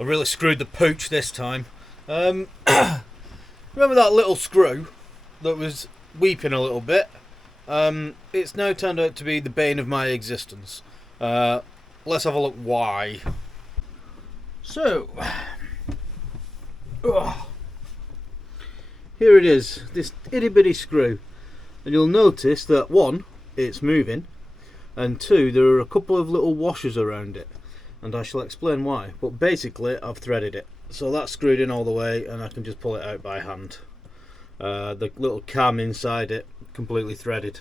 I really screwed the pooch this time. Remember that little screw that was weeping a little bit? It's now turned out to be the bane of my existence. Let's have a look why. So, here it is, this itty bitty screw. And you'll notice that one, it's moving, and two, there are a couple of little washers around it. And I shall explain why. But basically, I've threaded it. So that's screwed in all the way, and I can just pull it out by hand. The little cam inside it, completely threaded,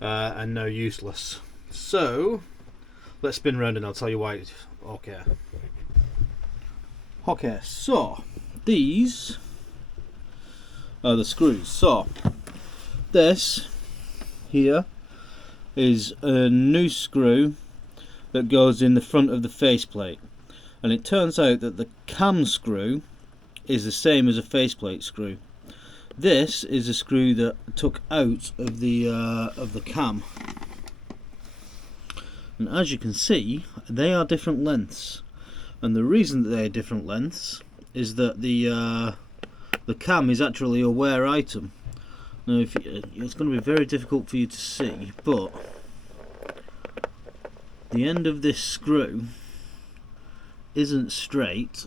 and now useless. So, let's spin round and I'll tell you why. Okay. Okay, so, these are the screws. So, this here is a new screw that goes in the front of the faceplate, and it turns out that the cam screw is the same as a faceplate screw. This is a screw that took out of the cam, and as you can see, they are different lengths. And the reason that they are different lengths is that the cam is actually a wear item. Now, it's going to be very difficult for you to see, but the end of this screw isn't straight,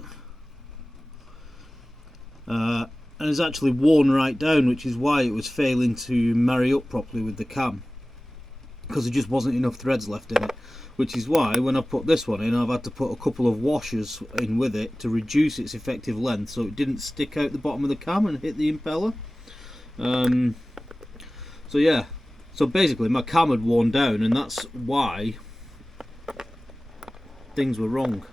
and is actually worn right down, which is why it was failing to marry up properly with the cam, because there just wasn't enough threads left in it. Which is why when I put this one in, I've had to put a couple of washers in with it to reduce its effective length, so it didn't stick out the bottom of the cam and hit the impeller. So yeah, so basically my cam had worn down, and that's why things were wrong.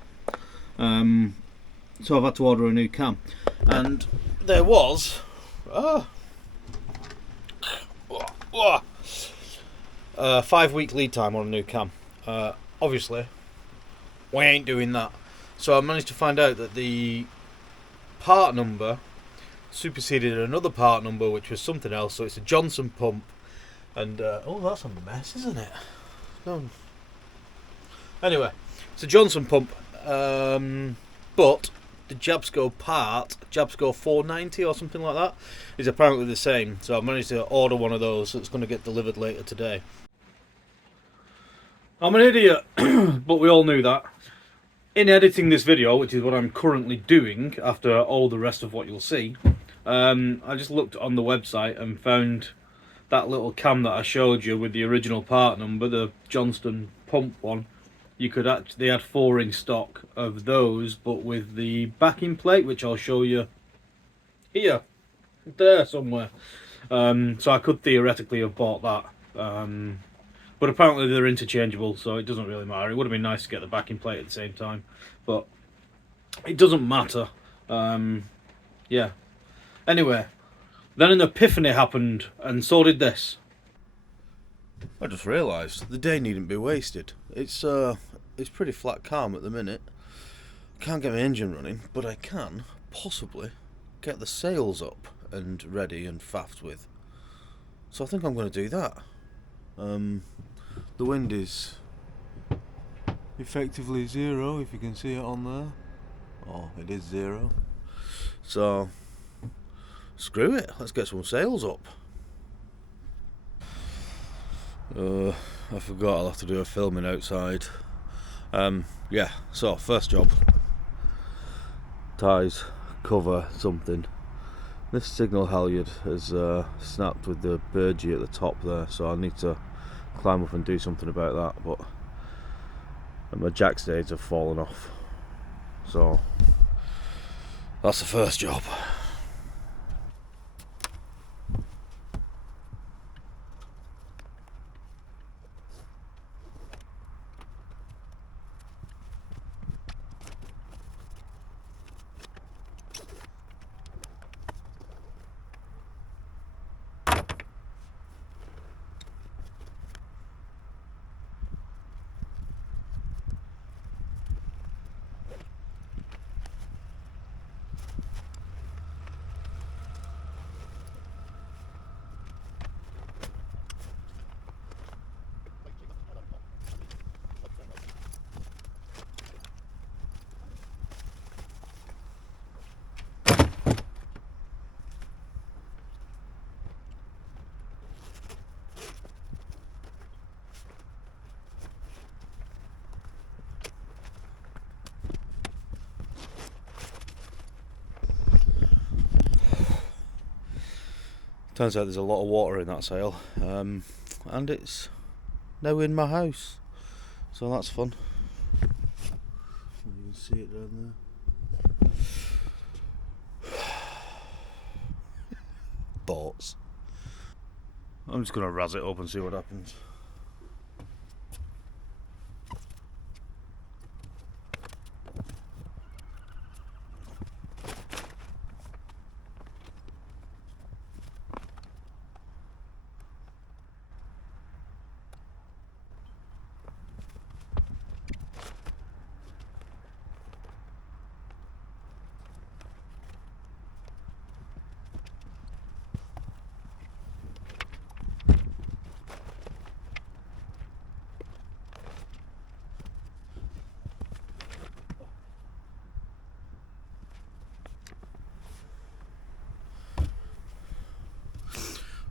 So I've had to order a new cam, and there was a 5-week lead time on a new cam. Obviously we ain't doing that, so I managed to find out that the part number superseded another part number, which was something else. So it's a Johnson pump, and oh, that's a mess, isn't it? No. Anyway, it's a Johnson pump, but the JABSCO part, JABSCO 490 or something like that, is apparently the same. So I managed to order one of those, so it's going to get delivered later today. I'm an idiot, but we all knew that. In editing this video, which is what I'm currently doing after all the rest of what you'll see, I just looked on the website and found that little cam that I showed you with the original part number, the Johnston pump one. You could actually, they had 4 in stock of those, but with the backing plate, which I'll show you here, there somewhere. So I could theoretically have bought that. But apparently they're interchangeable, so it doesn't really matter. It would have been nice to get the backing plate at the same time, but it doesn't matter. Yeah. Anyway, then an epiphany happened, and so did this. I just realised the day needn't be wasted. It's pretty flat calm at the minute. Can't get my engine running, but I can possibly get the sails up and ready and faffed with. So I think I'm going to do that. The wind is effectively 0, if you can see it on there. Oh, it is 0. So, screw it, let's get some sails up. I forgot I'll have to do a filming outside. Yeah, so first job. Ties, cover, something. This signal halyard has snapped with the burgee at the top there, so I need to climb up and do something about that, but my jack stays have fallen off, so that's the first job. Turns out there's a lot of water in that sail, and it's now in my house, so that's fun. You can see it down there. Boats. I'm just going to razz it up and see what happens.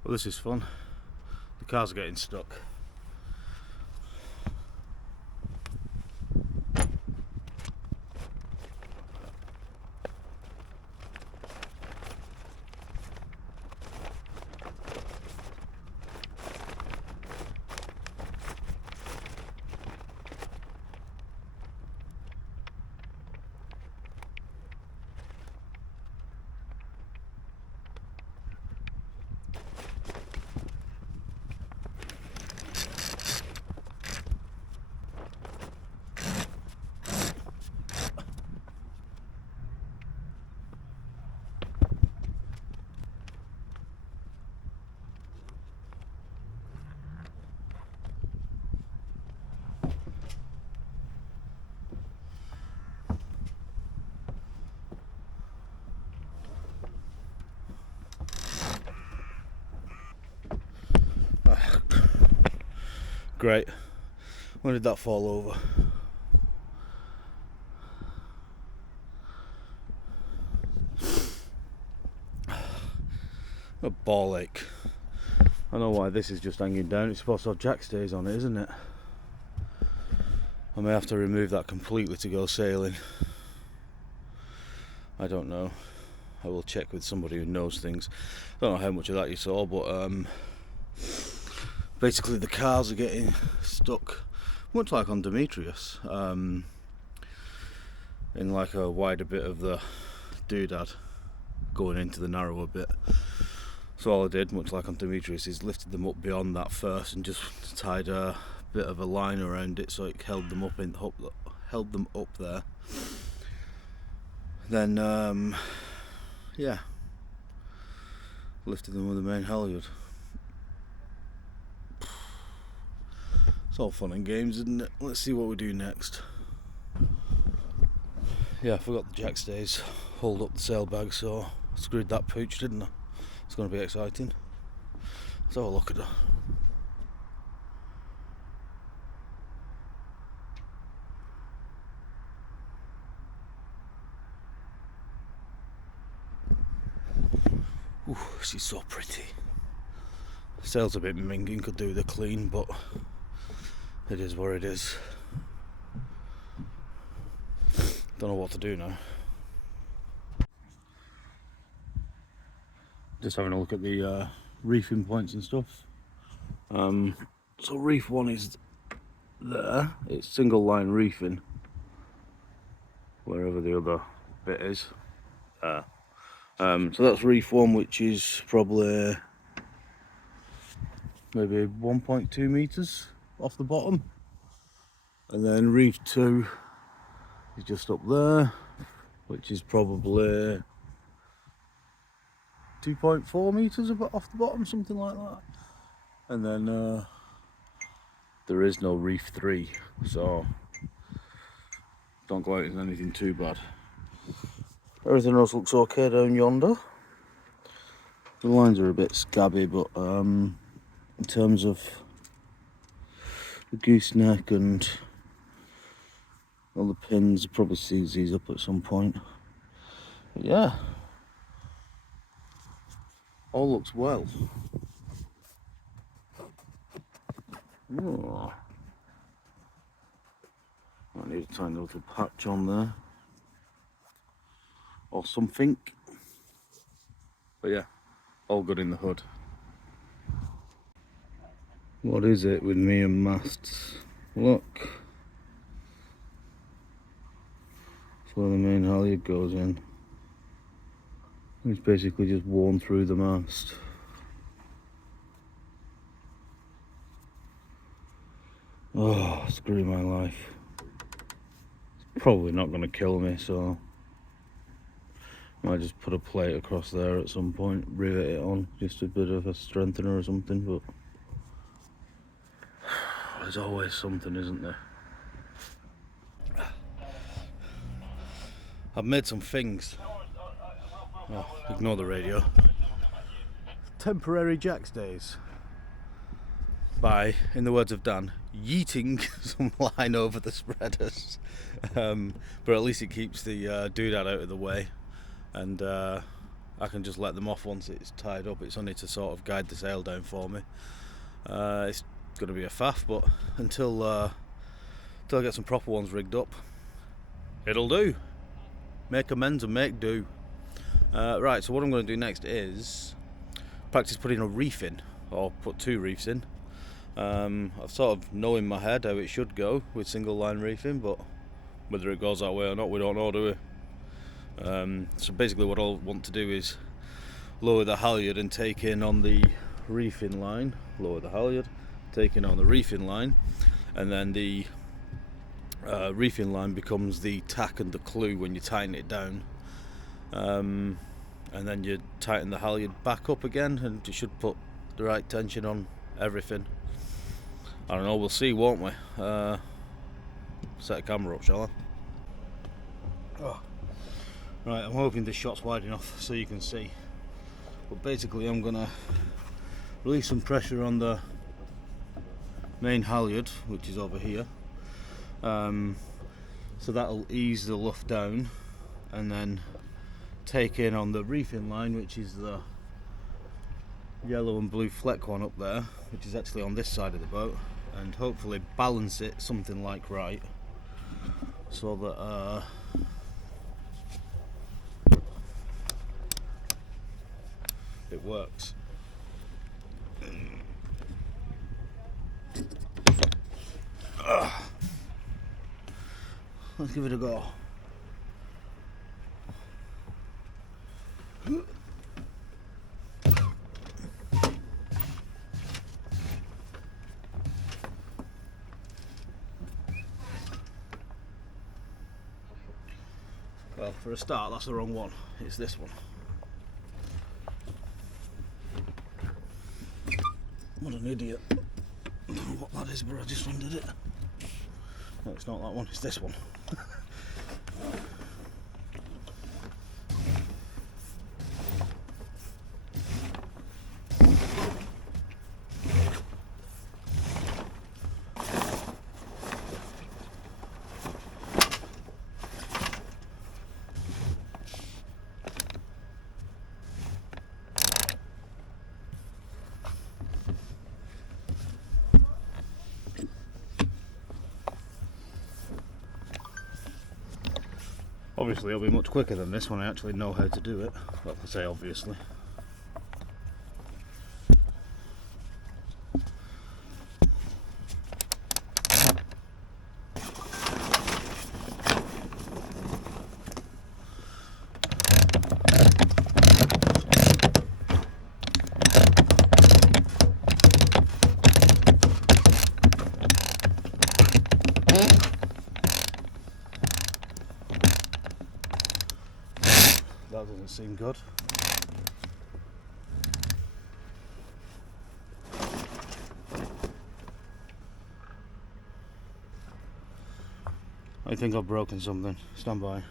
Well, this is fun. The cars are getting stuck. Great. When did that fall over? A ball ache. I know why this is just hanging down. It's supposed to have jack stays on it, isn't it? I may have to remove that completely to go sailing. I don't know. I will check with somebody who knows things. I don't know how much of that you saw, but basically the cars are getting stuck, much like on Demetrius, in like a wider bit of the doodad going into the narrower bit. So all I did, much like on Demetrius, is lifted them up beyond that first and just tied a bit of a line around it so it held them up there. Then yeah, lifted them with the main halyard. It's all fun and games, isn't it? Let's see what we do next. Yeah, I forgot the jack stays hold up the sail bag, so I screwed that pooch, didn't I? It's going to be exciting. Let's have a look at her. Ooh, she's so pretty. Sail's a bit minging, could do the clean, but it is what it is. Don't know what to do now. Just having a look at the reefing points and stuff. So reef 1 is there. It's single line reefing, wherever the other bit is. So that's reef 1, which is probably maybe 1.2 meters off the bottom, and then reef 2 is just up there, which is probably 2.4 meters off the bottom, something like that. And then there is no reef 3, so don't go out in anything too bad. Everything else looks okay down yonder. The lines are a bit scabby, but in terms of the gooseneck and all the pins, I'll probably seize these up at some point. But yeah, all looks well. Oh. I need a tiny little patch on there or something. But yeah, all good in the hood. What is it with me and masts? Look. That's where the main halyard goes in. It's basically just worn through the mast. Oh, screw my life. It's probably not going to kill me, so I might just put a plate across there at some point, rivet it on, just a bit of a strengthener or something, but there's always something, isn't there? I've made some things. Oh, ignore the radio. Temporary jack stays. By, in the words of Dan, yeeting some line over the spreaders. But at least it keeps the doodad out of the way, and I can just let them off once it's tied up. It's only to sort of guide the sail down for me. It's going to be a faff, but until I get some proper ones rigged up, it'll do. Make amends and make do. Right, so what I'm going to do next is practice putting a reef in, or put 2 reefs in. I've sort of know in my head how it should go with single line reefing, but whether it goes that way or not, we don't know, do we? So basically what I'll want to do is lower the halyard and take in on the reefing line, lower the halyard, take in on the reefing line, and then the reefing line becomes the tack and the clue when you tighten it down. And then you tighten the halyard back up again, and it should put the right tension on everything. I don't know, we'll see, won't we? Set a camera up, shall I? Oh. Right, I'm hoping this shot's wide enough so you can see. But basically I'm gonna release some pressure on the main halyard, which is over here. So that'll ease the luff down, and then take in on the reefing line, which is the yellow and blue fleck one up there, which is actually on this side of the boat, and hopefully balance it something like right, so that it works. Let's give it a go. Well, for a start, that's the wrong one. It's this one. What an idiot. I don't know what that is, but I just undid it. No, it's not that one, it's this one. Obviously it'll be much quicker than this when I actually know how to do it. Well, I say obviously. That doesn't seem good. I think I've broken something. Stand by.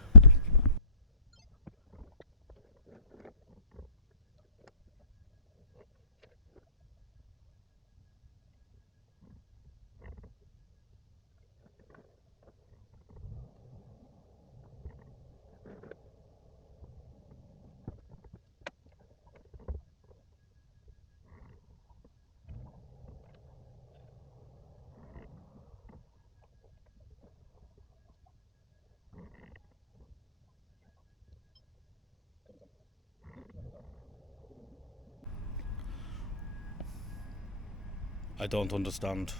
I don't understand.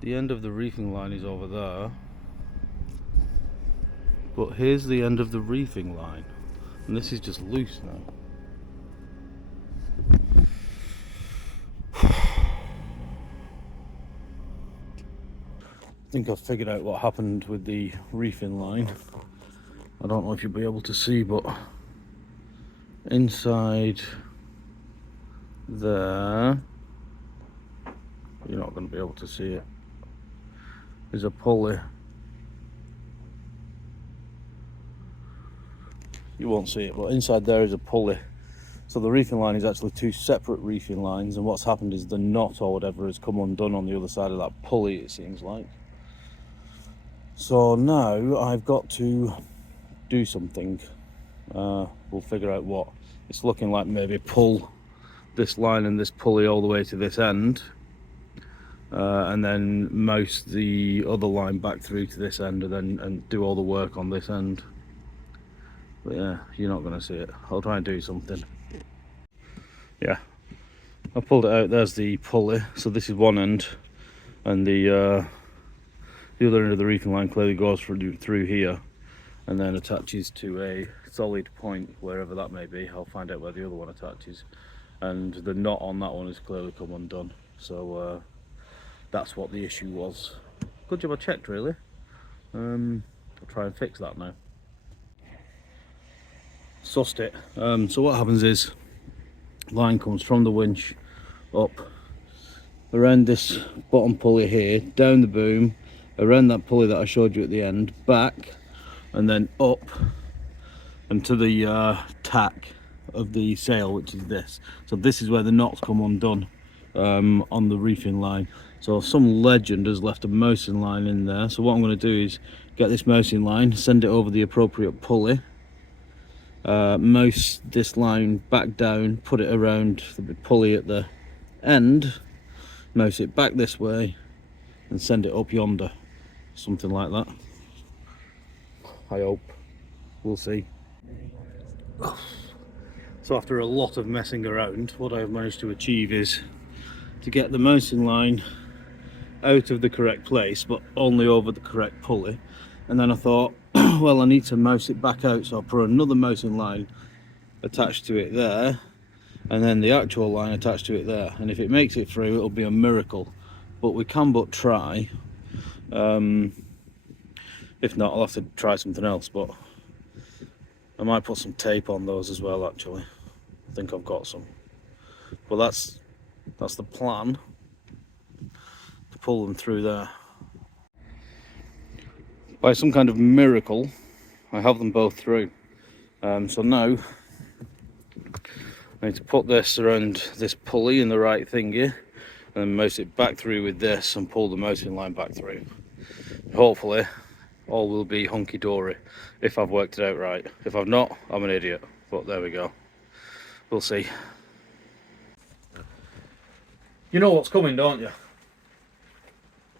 The end of the reefing line is over there, but here's the end of the reefing line, and this is just loose now. I think I've figured out what happened with the reefing line. I don't know if you'll be able to see, but inside there, you're not going to be able to see it, there's a pulley. You won't see it, but inside there is a pulley. So the reefing line is actually two separate reefing lines, and what's happened is the knot or whatever has come undone on the other side of that pulley, it seems like. So now I've got to do something. We'll figure out what. It's looking like maybe pull this line and this pulley all the way to this end, and then mouse the other line back through to this end, and do all the work on this end. But yeah, you're not going to see it. I'll try and do something. Yeah, I pulled it out. There's the pulley. So this is one end, and the other end of the reefing line clearly goes through here, and then attaches to a solid point wherever that may be. I'll find out where the other one attaches, and the knot on that one has clearly come undone. So that's what the issue was. Good job I checked, really. I'll try and fix that now. Sussed it. So what happens is, line comes from the winch up around this bottom pulley here, down the boom, around that pulley that I showed you at the end, back, and then up and to the tack of the sail, which is this. So this is where the knots come undone on the reefing line. So some legend has left a mousing line in there. So what I'm going to do is get this mousing line, send it over the appropriate pulley, mouse this line back down, put it around the pulley at the end, mouse it back this way, and send it up yonder. Something like that. I hope. We'll see. So after a lot of messing around, what I've managed to achieve is to get the mousing line out of the correct place, but only over the correct pulley. And then I thought, well, I need to mouse it back out, so I'll put another mousing line attached to it there, and then the actual line attached to it there. And if it makes it through, it'll be a miracle, but we can but try. If not, I'll have to try something else, but I might put some tape on those as well, actually. I think I've got some. Well, that's the plan, to pull them through there. By some kind of miracle, I have them both through. So now I need to put this around this pulley in the right thingy, and then mouse it back through with this and pull the mousing line back through. Hopefully all will be hunky-dory if I've worked it out right. If I've not, I'm an idiot, but there we go. We'll see. You know what's coming, don't you?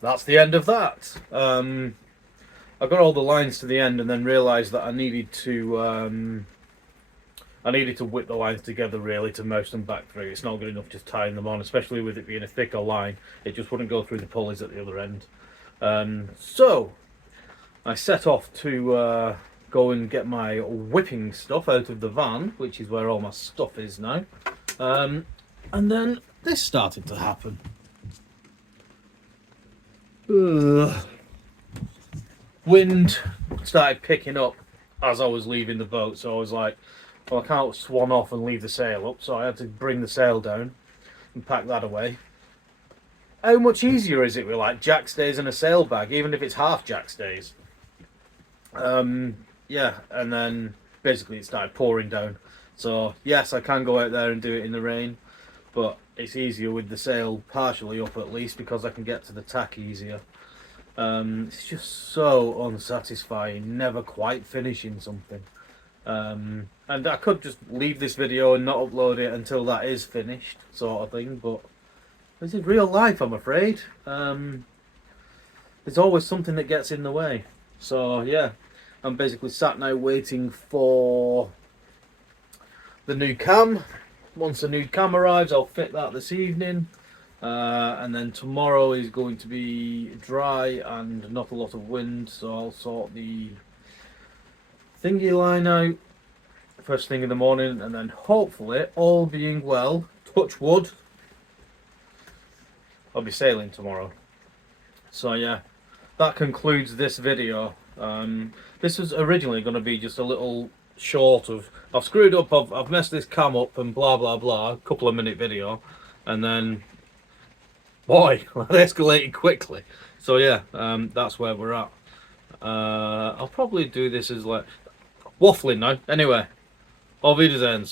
That's the end of that. I got all the lines to the end and then realised that I needed to whip the lines together, really, to mouse them back through. It's not good enough just tying them on, especially with it being a thicker line. It just wouldn't go through the pulleys at the other end. So I set off to go and get my whipping stuff out of the van, which is where all my stuff is now. And then this started to happen. Wind started picking up as I was leaving the boat, so I was like, well, I can't swan off and leave the sail up, so I had to bring the sail down and pack that away. How much easier is it with like jack stays and a sail bag, even if it's half jack stays? Yeah, and then basically it started pouring down. So yes, I can go out there and do it in the rain, but it's easier with the sail partially up at least, because I can get to the tack easier. It's just so unsatisfying, never quite finishing something. And I could just leave this video and not upload it until that is finished, sort of thing, but this is real life, I'm afraid. There's always something that gets in the way. So yeah, I'm basically sat now waiting for the new cam, once the new cam arrives, I'll fit that this evening. And then tomorrow is going to be dry and not a lot of wind, so I'll sort the thingy line out first thing in the morning, and then hopefully, all being well, touch wood, I'll be sailing tomorrow. So yeah, that concludes this video. This was originally going to be just a little short of, I've screwed up, I've messed this cam up and blah blah blah, a couple of minute video, and then boy, that escalated quickly. So yeah, that's where we're at. I'll probably do this as like waffling now. Anyway, auf Wiedersehen.